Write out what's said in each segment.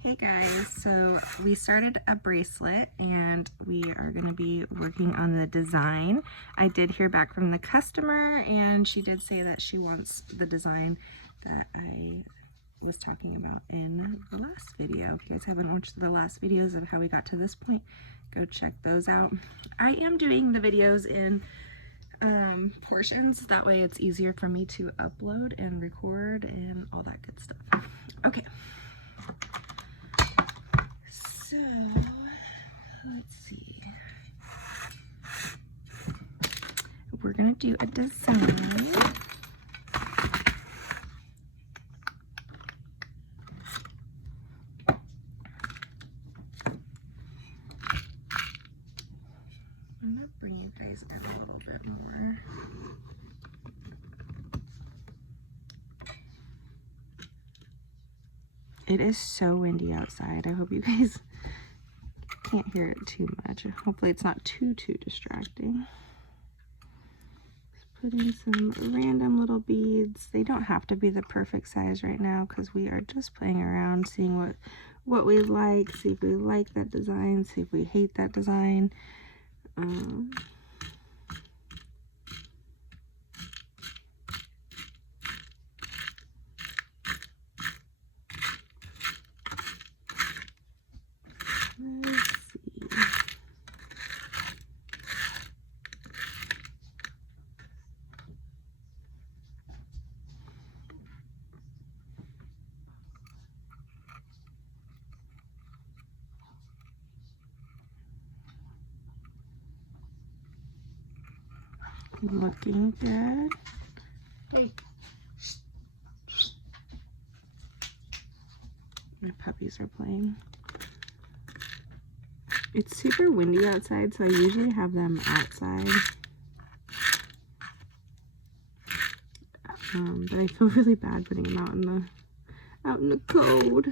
Hey guys, so we started a bracelet and we are going to be working on the design. I did hear back from the customer and she did say that she wants the design that I was talking about in the last video. If you guys haven't watched the last videos of how we got to this point, go check those out. I am doing the videos in portions, that way it's easier for me to upload and record and all that good stuff. Okay. So, let's see. We're going to do a design. I'm going to bring you guys in a little bit more. It is so windy outside. I hope you guys can't hear it too much. Hopefully it's not too distracting. Just putting some random little beads. They don't have to be the perfect size right now because we are just playing around, seeing what we like, see if we like that design, see if we hate that design. Let's see. Looking good. Hey. My puppies are playing. It's super windy outside, so I usually have them outside. But I feel really bad putting them out in the cold.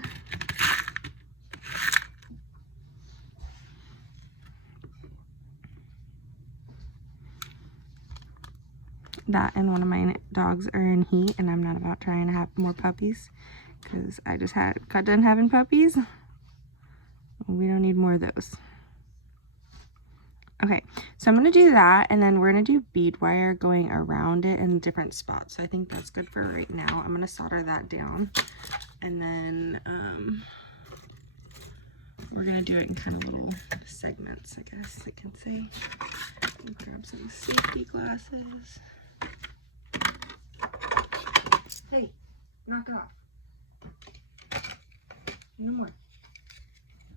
That and one of my dogs are in heat, and I'm not about trying to have more puppies because I just got done having puppies. We don't need more of those. Okay, so I'm going to do that, and then we're going to do bead wire going around it in different spots. So I think that's good for right now. I'm going to solder that down, and then we're going to do it in kind of little segments, I guess I can say. Grab some safety glasses. Hey, knock it off. No more.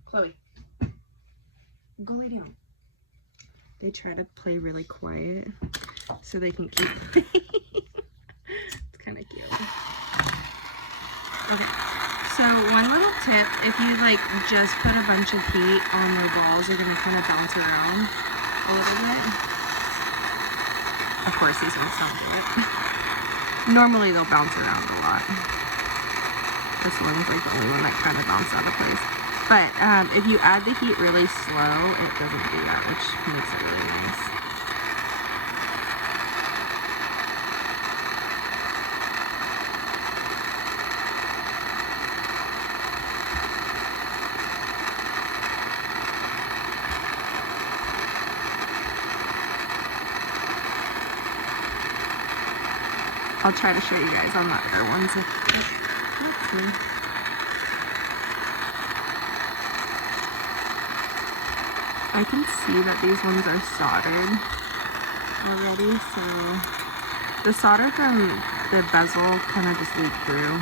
Chloe, go lay down. They try to play really quiet so they can keep playing. It's kind of cute. Okay, so one little tip, if you like just put a bunch of heat on the balls, they're going to kind of bounce around a little bit. Of course, these ones don't do it. Normally they'll bounce around a lot. This one's like the only one that kind of bounced out of place. But if you add the heat really slow, it doesn't do that, which makes it really nice. I'll try to show you guys on the other ones. Let's see. I can see that these ones are soldered already, so the solder from the bezel kind of just leaked through.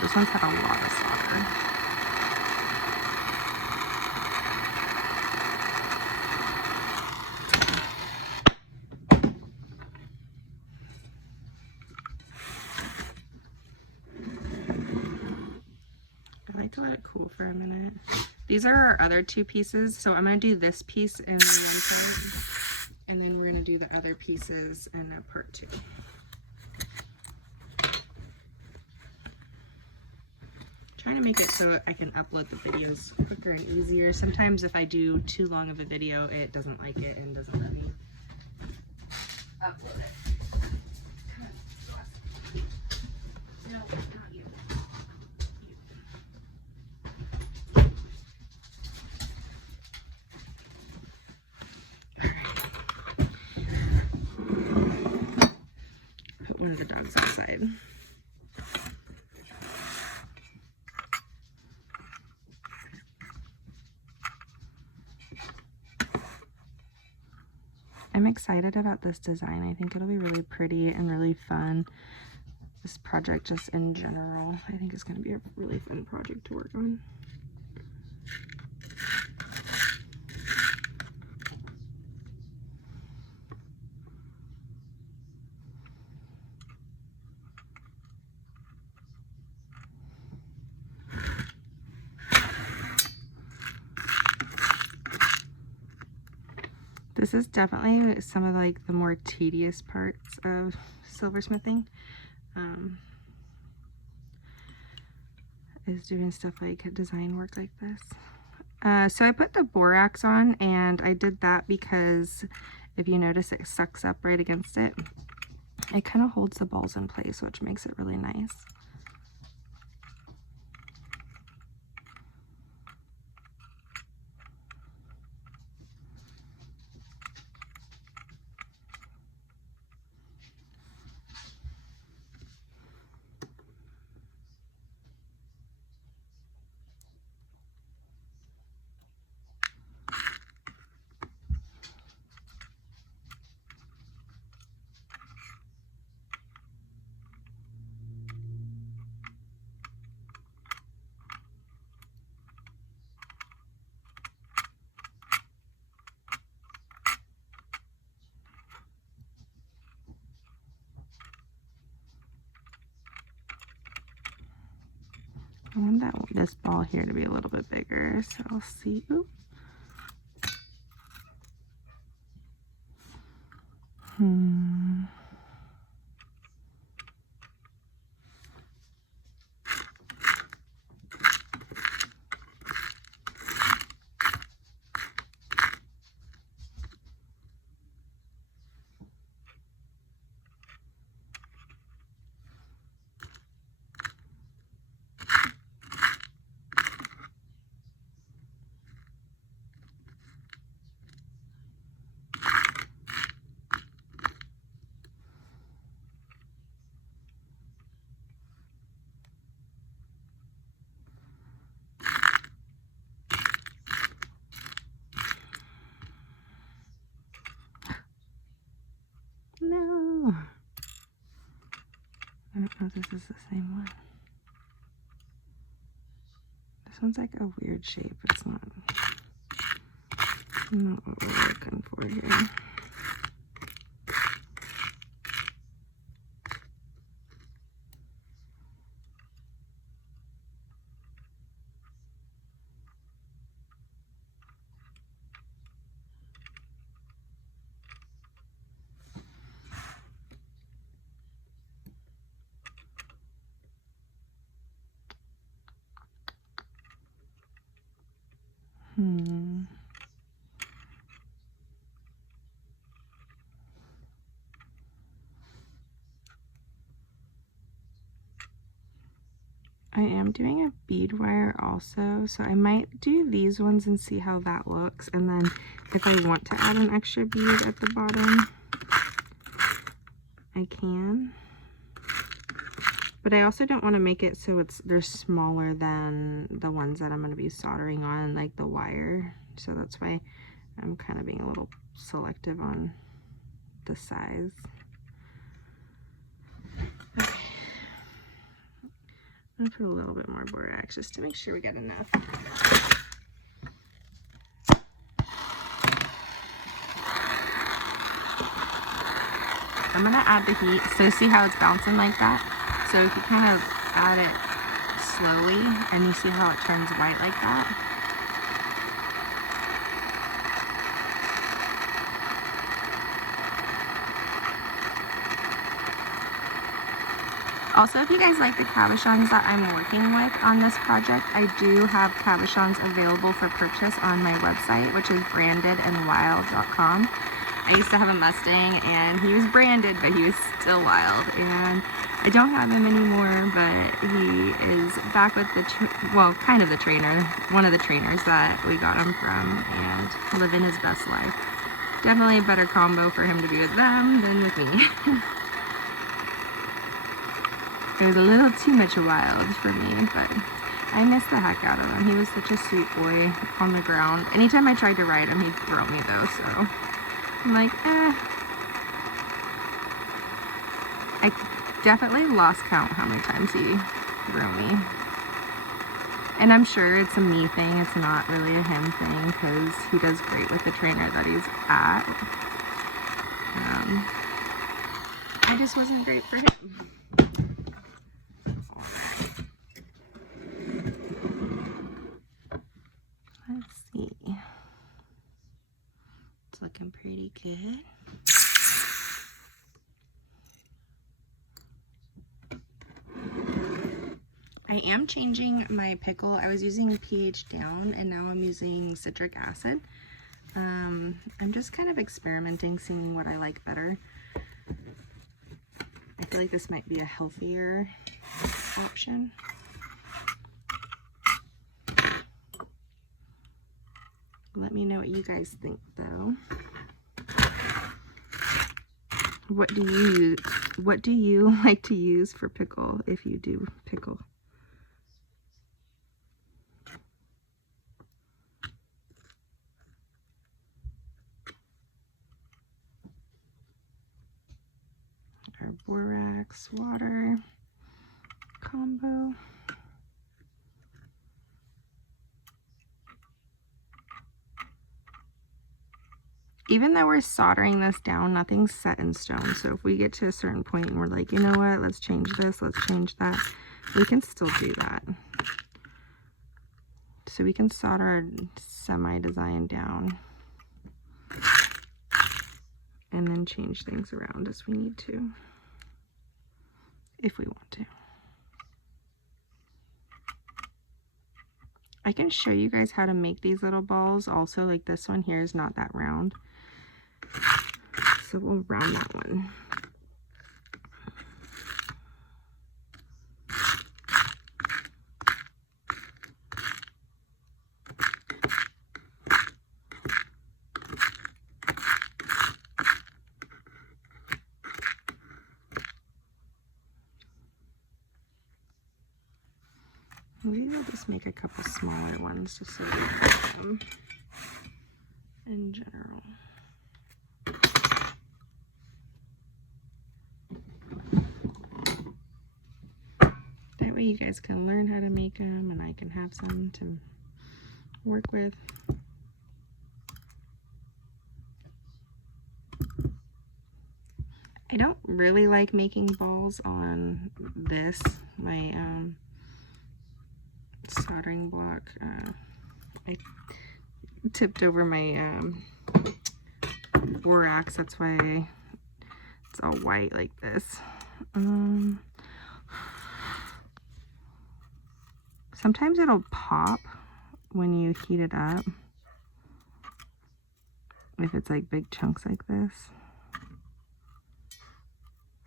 This one's had a lot of solder. I like to let it cool for a minute. These are our other two pieces, so I'm going to do this piece in one part, and then we're going to do the other pieces in part 2. trying to make it so I can upload the videos quicker and easier. Sometimes if I do too long of a video, it doesn't like it and doesn't let me upload it. No, not you. Put one of the dogs outside. I'm excited about this design. I think it'll be really pretty and really fun. This project just in general, I think is going to be a really fun project to work on. This is definitely some of like the more tedious parts of silversmithing. Is doing stuff like design work like this. So I put the borax on, and I did that because if you notice, it sucks up right against it. It kind of holds the balls in place, which makes it really nice. I want this ball here to be a little bit bigger, so I'll see. Ooh. No. I don't know if this is the same one. This one's like a weird shape. It's not what we're looking for here. I am doing a bead wire also, so I might do these ones and see how that looks, and then if I want to add an extra bead at the bottom, I can. But I also don't want to make it so they're smaller than the ones that I'm going to be soldering on, like the wire. So that's why I'm kind of being a little selective on the size. Okay. I'm going to put a little bit more borax just to make sure we get enough. I'm going to add the heat. So see how it's bouncing like that? So if you kind of add it slowly and you see how it turns white like that. Also, if you guys like the cabochons that I'm working with on this project, I do have cabochons available for purchase on my website, which is brandedandwild.com. I used to have a Mustang and he was branded, but he was still wild, and I don't have him anymore, but he is back with the, well, kind of the trainer, one of the trainers that we got him from, and living his best life. Definitely a better combo for him to be with them than with me. It was a little too much wild for me, but I missed the heck out of him. He was such a sweet boy on the ground. Anytime I tried to ride him, he'd throw me though, so I'm like, I definitely lost count how many times he threw me. And I'm sure it's a me thing, it's not really a him thing, because he does great with the trainer that he's at. I just wasn't great for him. Let's see. It's looking pretty good. I am changing my pickle. I was using pH down and now I'm using citric acid. I'm just kind of experimenting, seeing what I like better. I feel like this might be a healthier option. Let me know what you guys think though. What do you like to use for pickle if you do pickle? Our borax water combo. Even though we're soldering this down, nothing's set in stone. So if we get to a certain point and we're like, you know what, let's change this, let's change that, we can still do that. So we can solder our semi-design down and then change things around as we need to, if we want to. I can show you guys how to make these little balls also. Like this one here is not that round, so we'll round that one. Maybe I'll just make a couple smaller ones just so we have them in general. That way you guys can learn how to make them and I can have some to work with. I don't really like making balls on this, my soldering block. I tipped over my borax, that's why it's all white like this. Sometimes it'll pop when you heat it up, if it's like big chunks like this.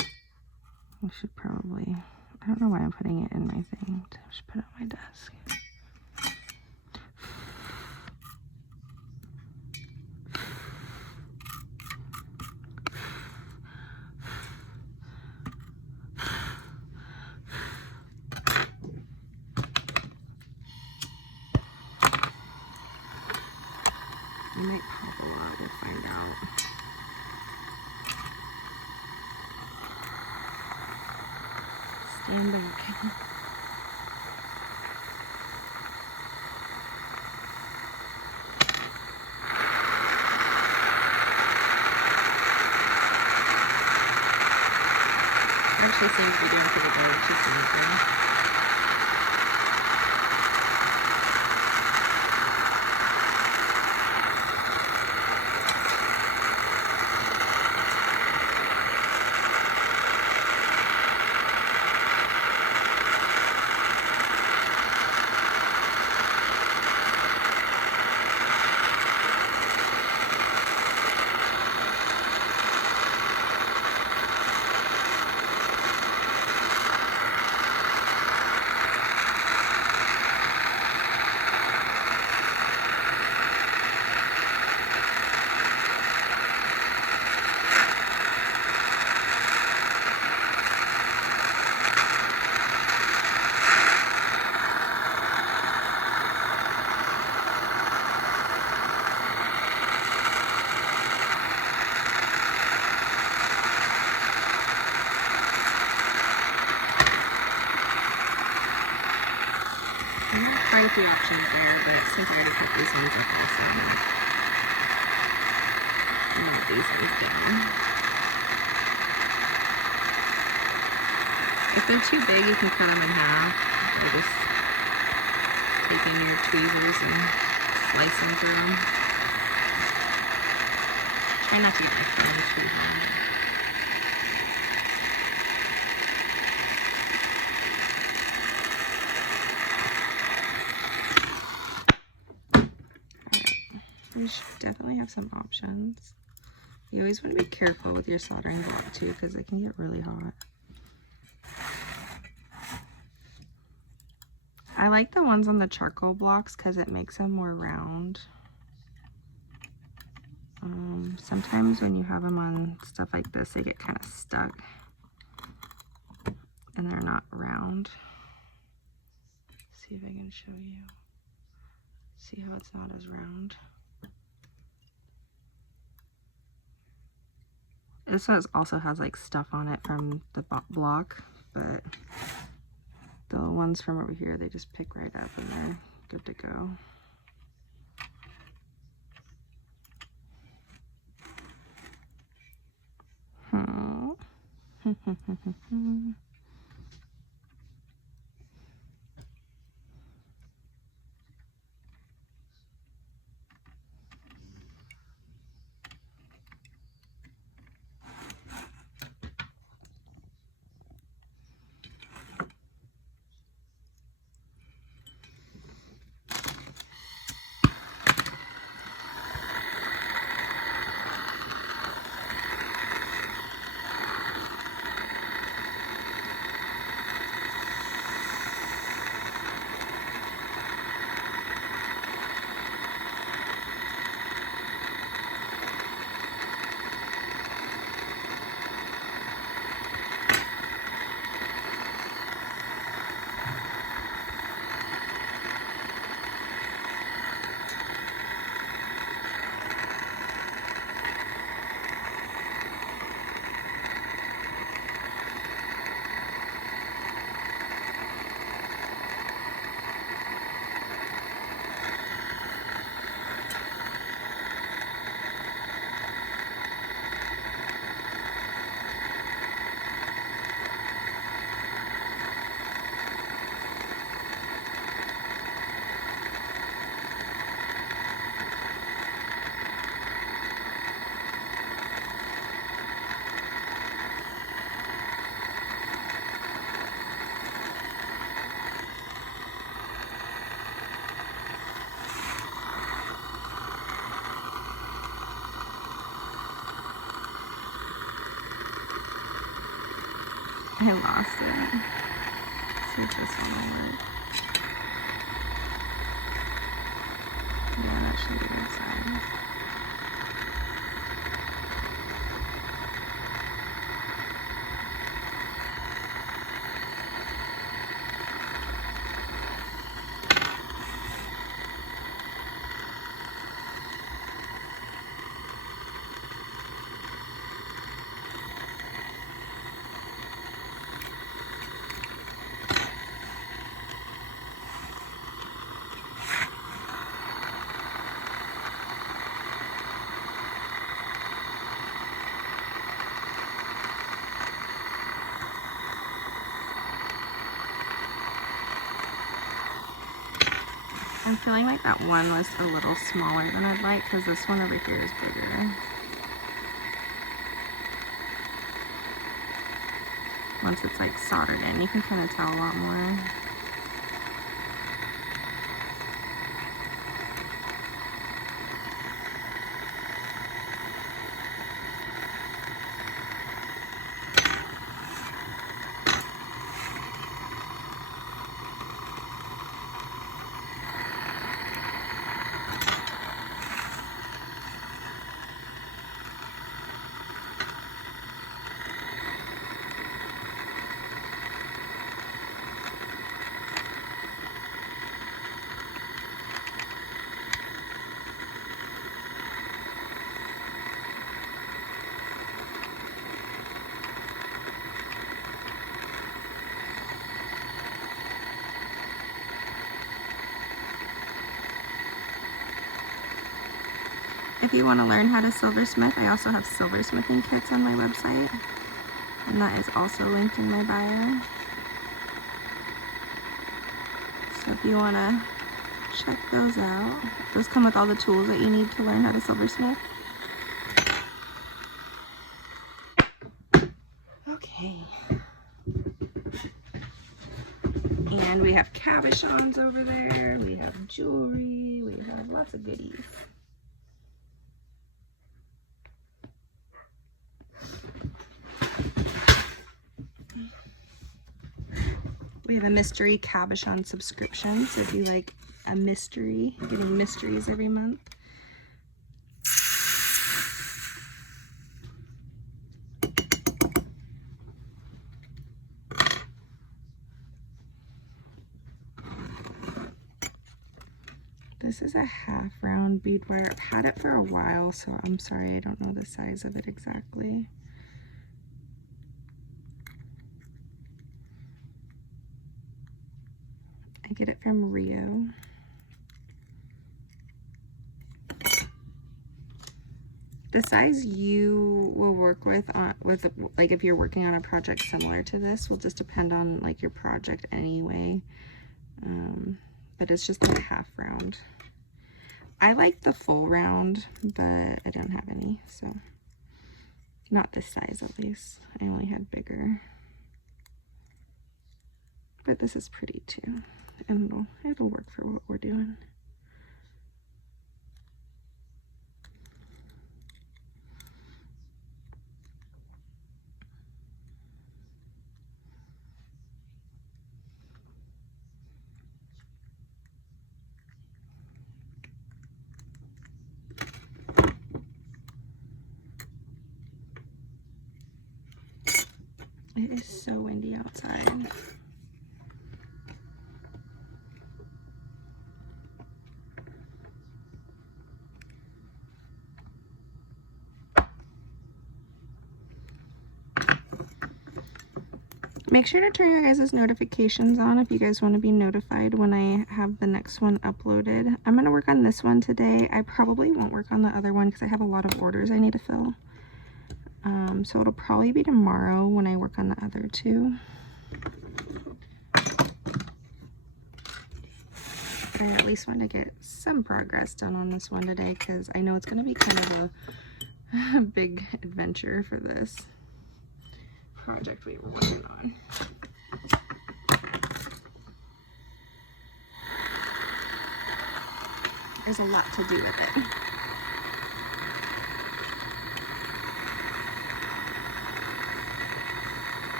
I should probably, I don't know why I'm putting it in my thing. I should put it on my desk. It might pop a lot, we'll find out. Stand back. Actually seems to be doing pretty good. She's doing good. few options there, but since I already cut these ones up also, I'll move these ones down. If they're too big, you can cut them in half. Or just take in your tweezers and slice them through them. Try not to get my phone too hard. You should definitely have some options. You always want to be careful with your soldering block too, because it can get really hot. I like the ones on the charcoal blocks because it makes them more round. Sometimes when you have them on stuff like this, they get kind of stuck and they're not round. See if I can show you. See how it's not as round. This also has like stuff on it from the block, but the ones from over here, they just pick right up and they're good to go. I lost it. Let's see if this one will work. Yeah, that should be good size. I'm feeling like that one was a little smaller than I'd like because this one over here is bigger. Once it's like soldered in, you can kind of tell a lot more. If you want to learn how to silversmith, I also have silversmithing kits on my website, and that is also linked in my bio. So if you want to check those out, those come with all the tools that you need to learn how to silversmith. Okay. And we have cabochons over there, we have jewelry, we have lots of goodies. We have a mystery cabochon subscription, so if you like a mystery, getting mysteries every month. This is a half round bead wire. I've had it for a while, so I'm sorry I don't know the size of it exactly. I get it from Rio. The size you will work with like if you're working on a project similar to this will just depend on like your project anyway. But it's just a half round. I like the full round, but I don't have any, so not this size at least. I only had bigger. But this is pretty too, and it'll work for what we're doing. It is so windy outside. Make sure to turn your guys' notifications on if you guys want to be notified when I have the next one uploaded. I'm going to work on this one today. I probably won't work on the other one because I have a lot of orders I need to fill. So it'll probably be tomorrow when I work on the other two. But I at least want to get some progress done on this one today because I know it's going to be kind of a big adventure for this project we were working on. There's a lot to do with it.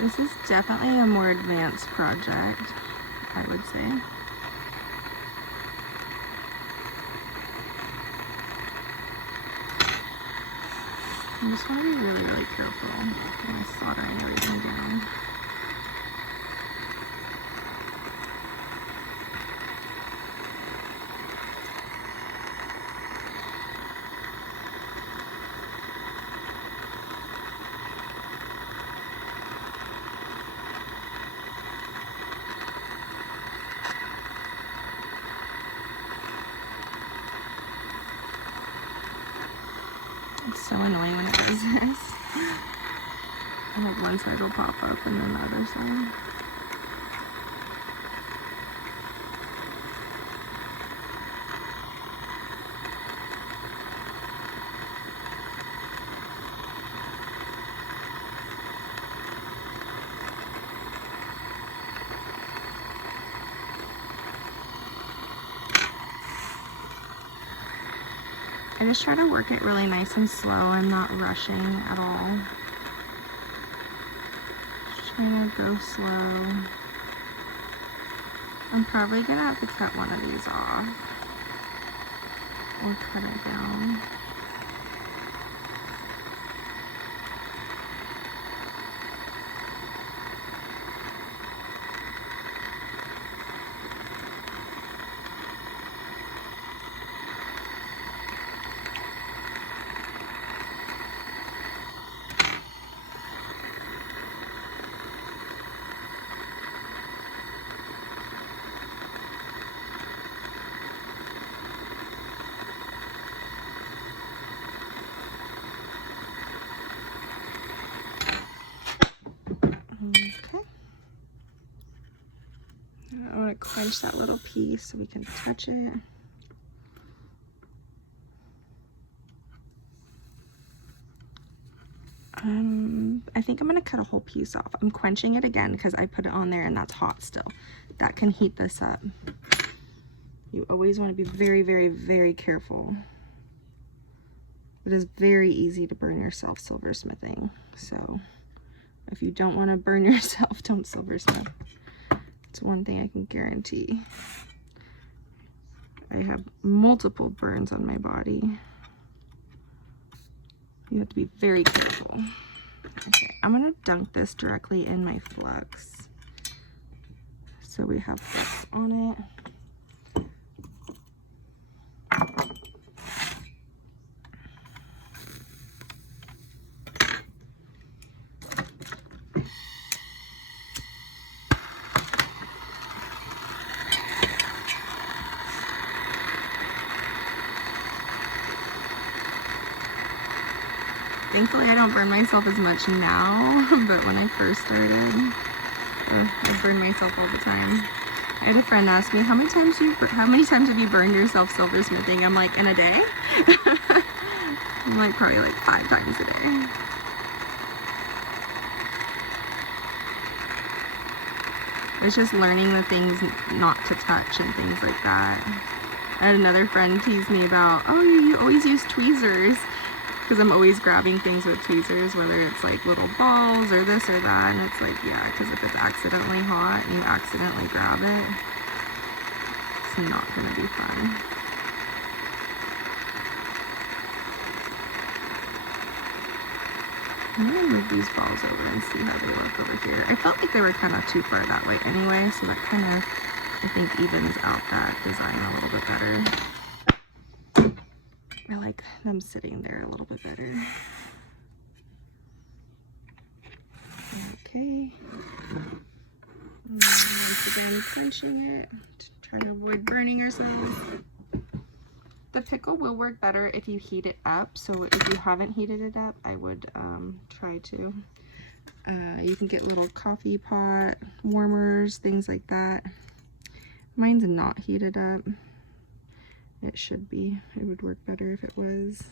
This is definitely a more advanced project, I would say. I just want to be really, really careful when I'm soldering everything down. It's so annoying when it does this. And like one side will pop up and then the other side. I just try to work it really nice and slow. I'm not rushing at all. Just trying to go slow. I'm probably gonna have to cut one of these off or cut it down. Okay. I want to quench that little piece so we can touch it. I think I'm going to cut a whole piece off. I'm quenching it again because I put it on there and that's hot still. That can heat this up. You always want to be very, very, very careful. It is very easy to burn yourself silversmithing. So if you don't want to burn yourself, don't silversmith. It's one thing I can guarantee. I have multiple burns on my body. You have to be very careful. Okay, I'm gonna dunk this directly in my flux. So we have flux on it. Thankfully, I don't burn myself as much now, but when I first started, I burned myself all the time. I had a friend ask me, how many times have you burned yourself silversmithing? I'm like, in a day? I'm like, probably like 5 times a day. It's just learning the things not to touch and things like that. I had another friend tease me about, oh, you always use tweezers. Because I'm always grabbing things with tweezers, whether it's like little balls or this or that, and it's like, yeah, because if it's accidentally hot and you accidentally grab it, it's not going to be fun. I'm going to move these balls over and see how they look over here. I felt like they were kind of too far that way anyway, so that kind of, I think, evens out that design a little bit better. I like them sitting there a little bit better. Okay. Once again, quenching it to try to avoid burning ourselves. The pickle will work better if you heat it up. So if you haven't heated it up, I would try to. You can get little coffee pot warmers, things like that. Mine's not heated up. It should be. It would work better if it was.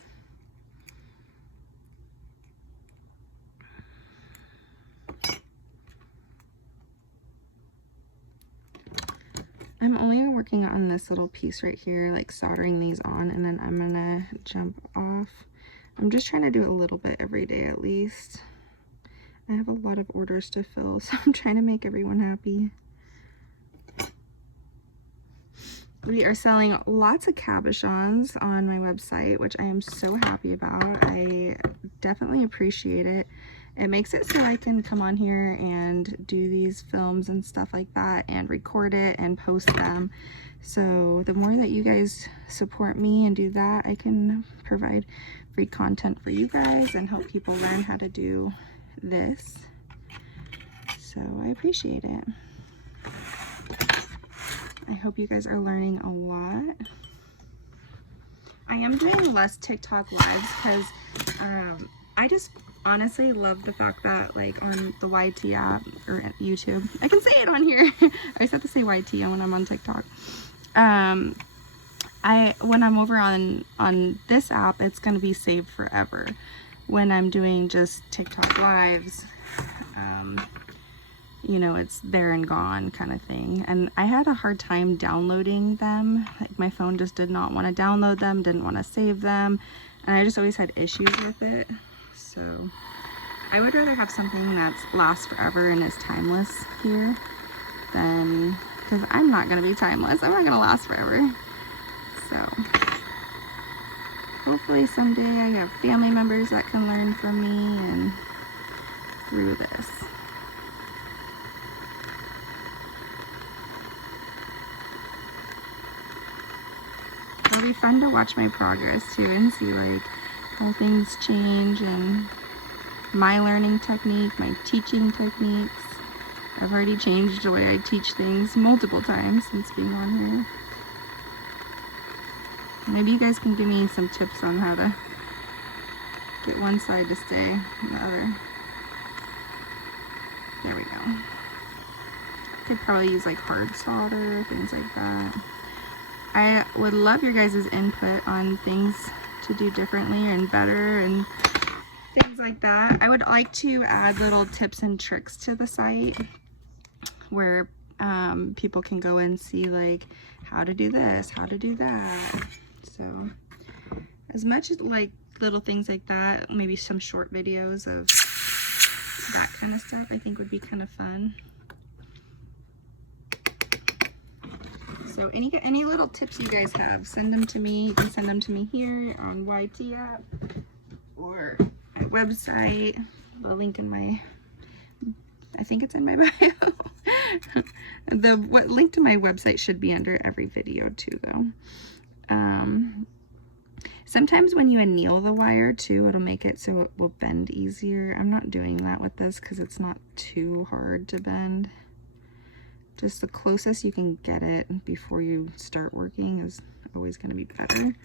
I'm only working on this little piece right here, like soldering these on, and then I'm gonna jump off. I'm just trying to do a little bit every day at least. I have a lot of orders to fill, so I'm trying to make everyone happy. We are selling lots of cabochons on my website, which I am so happy about. I definitely appreciate it. It makes it so I can come on here and do these films and stuff like that and record it and post them. So the more that you guys support me and do that, I can provide free content for you guys and help people learn how to do this. So I appreciate it. I hope you guys are learning a lot. I am doing less TikTok lives because I just honestly love the fact that, like, on the YT app or YouTube, I can say it on here. I always have to say YT when I'm on TikTok. When I'm over on this app, it's going to be saved forever. When I'm doing just TikTok lives, you know, it's there and gone kind of thing. And I had a hard time downloading them. Like my phone just did not want to download them, didn't want to save them, and I just always had issues with it. So I would rather have something that lasts forever and is timeless here than, because I'm not going to be timeless. I'm not going to last forever. So hopefully someday I have family members that can learn from me and through this. It'll be fun to watch my progress too and see like how things change and my learning technique, my teaching techniques. I've already changed the way I teach things multiple times since being on here. Maybe you guys can give me some tips on how to get one side to stay on the other. There we go. Could probably use like hard solder, things like that. I would love your guys' input on things to do differently and better and things like that. I would like to add little tips and tricks to the site where people can go and see like how to do this, how to do that. So as much as like little things like that, maybe some short videos of that kind of stuff, I think would be kind of fun. So any little tips you guys have, send them to me. You can send them to me here on YT app or my website. The link in my, I think it's in my bio. The link to my website should be under every video too though. Sometimes when you anneal the wire too, it'll make it so it will bend easier. I'm not doing that with this because it's not too hard to bend. Just the closest you can get it before you start working is always going to be better.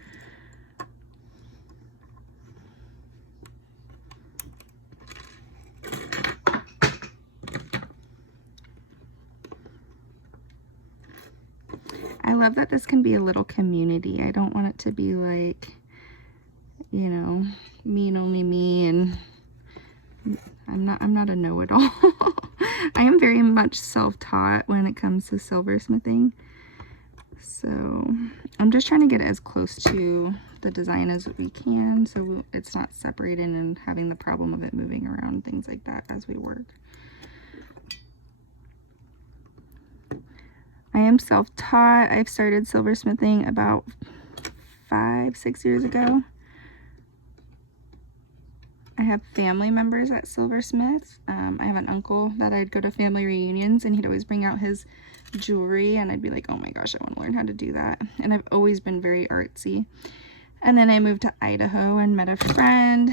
I love that this can be a little community. I don't want it to be like, you know, me and only me, and I'm not a know-it-all. I am very much self-taught when it comes to silversmithing. So I'm just trying to get it as close to the design as we can so it's not separated and having the problem of it moving around, things like that as we work. I am self-taught. I've started silversmithing about 5-6 years ago. I have family members at silversmiths. I have an uncle that I'd go to family reunions and he'd always bring out his jewelry and I'd be like, oh my gosh, I want to learn how to do that. And I've always been very artsy. And then I moved to Idaho and met a friend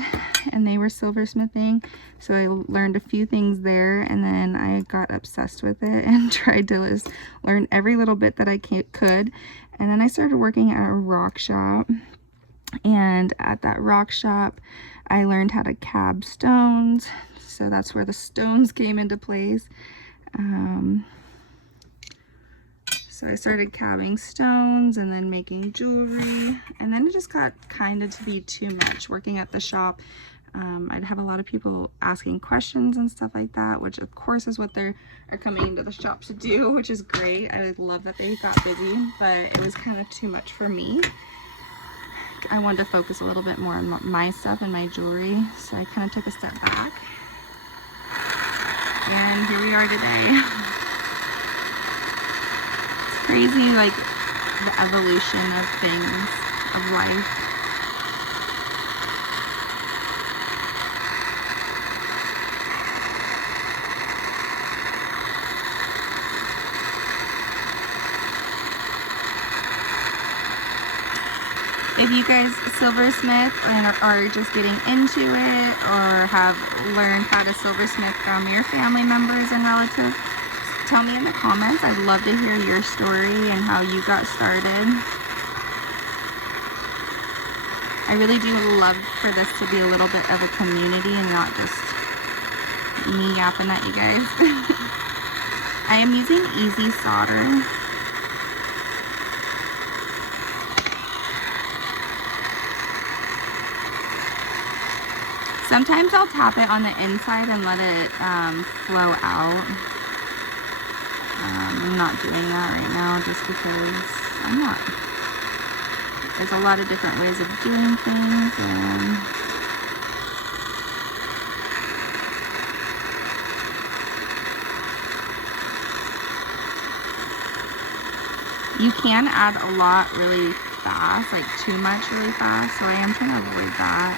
and they were silversmithing. So I learned a few things there and then I got obsessed with it and tried to just learn every little bit that I could. And then I started working at a rock shop. And at that rock shop, I learned how to cab stones. So that's where the stones came into place. So I started cabbing stones and then making jewelry. And then it just got kind of to be too much working at the shop. I'd have a lot of people asking questions and stuff like that, which of course is what they are coming into the shop to do, which is great. I love that they got busy, but it was kind of too much for me. I wanted to focus a little bit more on my stuff and my jewelry, so I kind of took a step back. And here we are today. It's crazy, like, the evolution of things, of life. If you guys silversmith and are just getting into it or have learned how to silversmith from your family members and relatives, tell me in the comments. I'd love to hear your story and how you got started. I really do love for this to be a little bit of a community and not just me yapping at you guys. I am using easy solder. Sometimes I'll tap it on the inside and let it flow out. I'm not doing that right now just because I'm not. There's a lot of different ways of doing things, and you can add a lot really fast, like too much really fast, so I am trying to avoid that.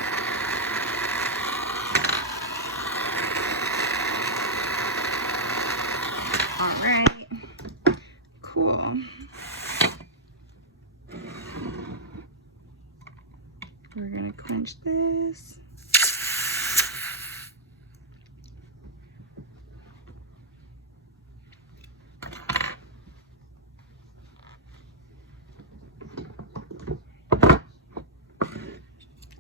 All right, cool. We're gonna quench this.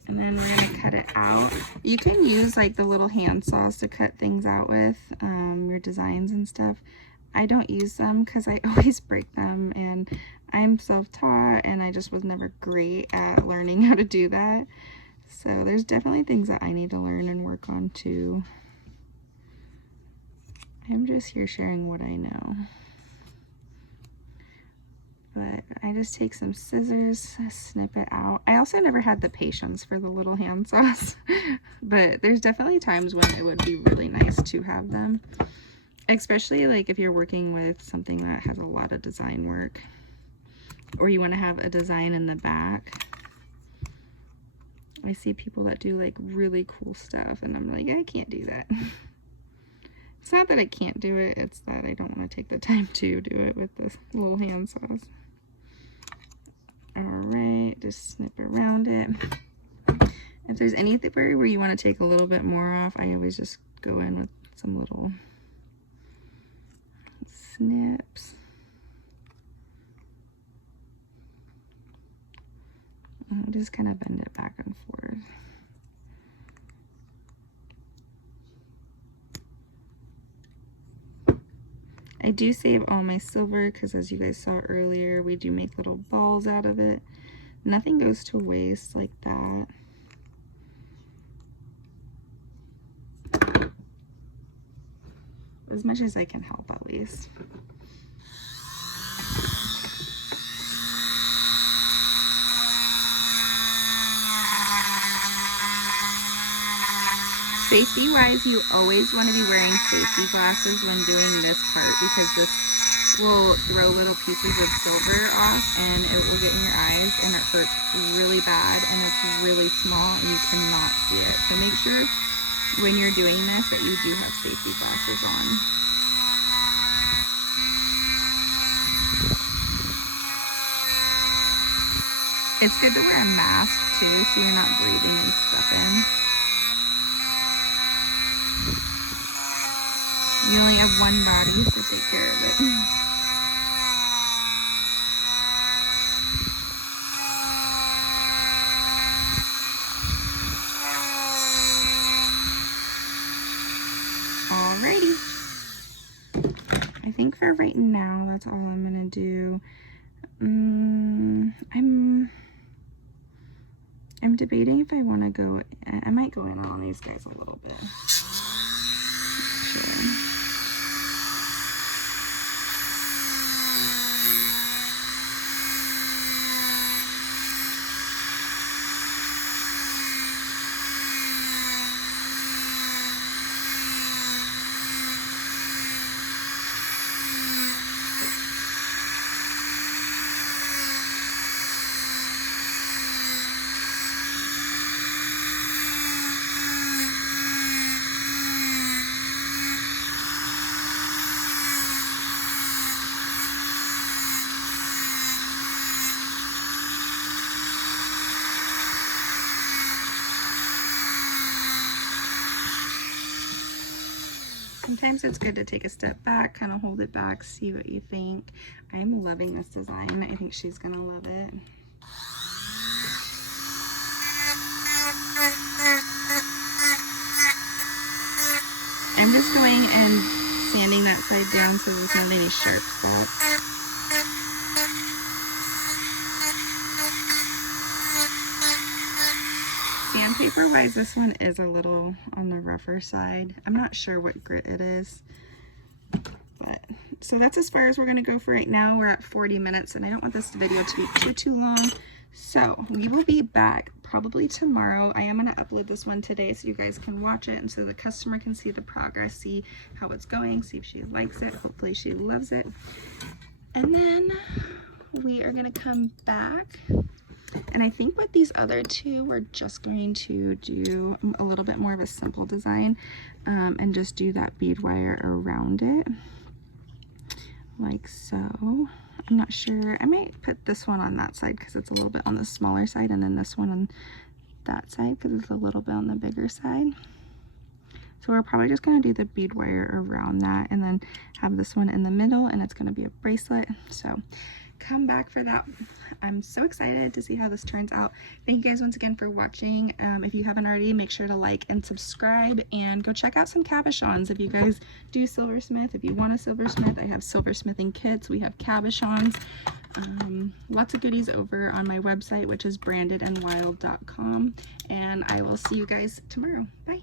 And then we're gonna cut it out. You can use like the little hand saws to cut things out with, your designs and stuff. I don't use them because I always break them, and I'm self-taught and I just was never great at learning how to do that. So there's definitely things that I need to learn and work on too. I'm just here sharing what I know. But I just take some scissors, snip it out. I also never had the patience for the little hand saws, but there's definitely times when it would be really nice to have them, especially like if you're working with something that has a lot of design work, or you want to have a design in the back. I see people that do like really cool stuff, and I'm like, I can't do that. It's not that I can't do it, it's that I don't want to take the time to do it with this little hand saws. Alright, just snip around it. If there's anything where you want to take a little bit more off, I always just go in with some little snips. And just kind of bend it back and forth. I do save all my silver because, as you guys saw earlier, we do make little balls out of it. Nothing goes to waste like that. As much as I can help, at least. Safety wise, you always want to be wearing safety glasses when doing this part, because this will throw little pieces of silver off and it will get in your eyes, and it hurts really bad, and it's really small and you cannot see it. So make sure when you're doing this that you do have safety glasses on. It's good to wear a mask too, so you're not breathing and stuff in. You only have one body, so take care of it. Alrighty. I think for right now, that's all I'm gonna do. I'm debating if I want to go. I might go in on these guys a little bit. Sure. Sometimes it's good to take a step back, kind of hold it back, see what you think. I'm loving this design. I think she's gonna love it. I'm just going and sanding that side down so there's not any sharp spots. Sandpaper wise, this one is a little on the rougher side. I'm not sure what grit it is, but So that's as far as we're going to go for right now. We're at 40 minutes and I don't want this video to be too long. So we will be back probably tomorrow. I am going to upload this one today so you guys can watch it and so the customer can see the progress, see how it's going, see if she likes it. Hopefully she loves it. And then we are going to come back. And I think with these other two, we're just going to do a little bit more of a simple design and just do that bead wire around it. Like so. I'm not sure. I might put this one on that side because it's a little bit on the smaller side, and then this one on that side because it's a little bit on the bigger side. So we're probably just going to do the bead wire around that and then have this one in the middle, and it's going to be a bracelet. So come back for that. I'm so excited to see how this turns out. Thank you guys once again for watching. If you haven't already, make sure to like and subscribe and go check out some cabochons. If you guys do silversmith, if you want a silversmith, I have silversmithing kits. We have cabochons. Lots of goodies over on my website, which is brandedandwild.com. And I will see you guys tomorrow. Bye.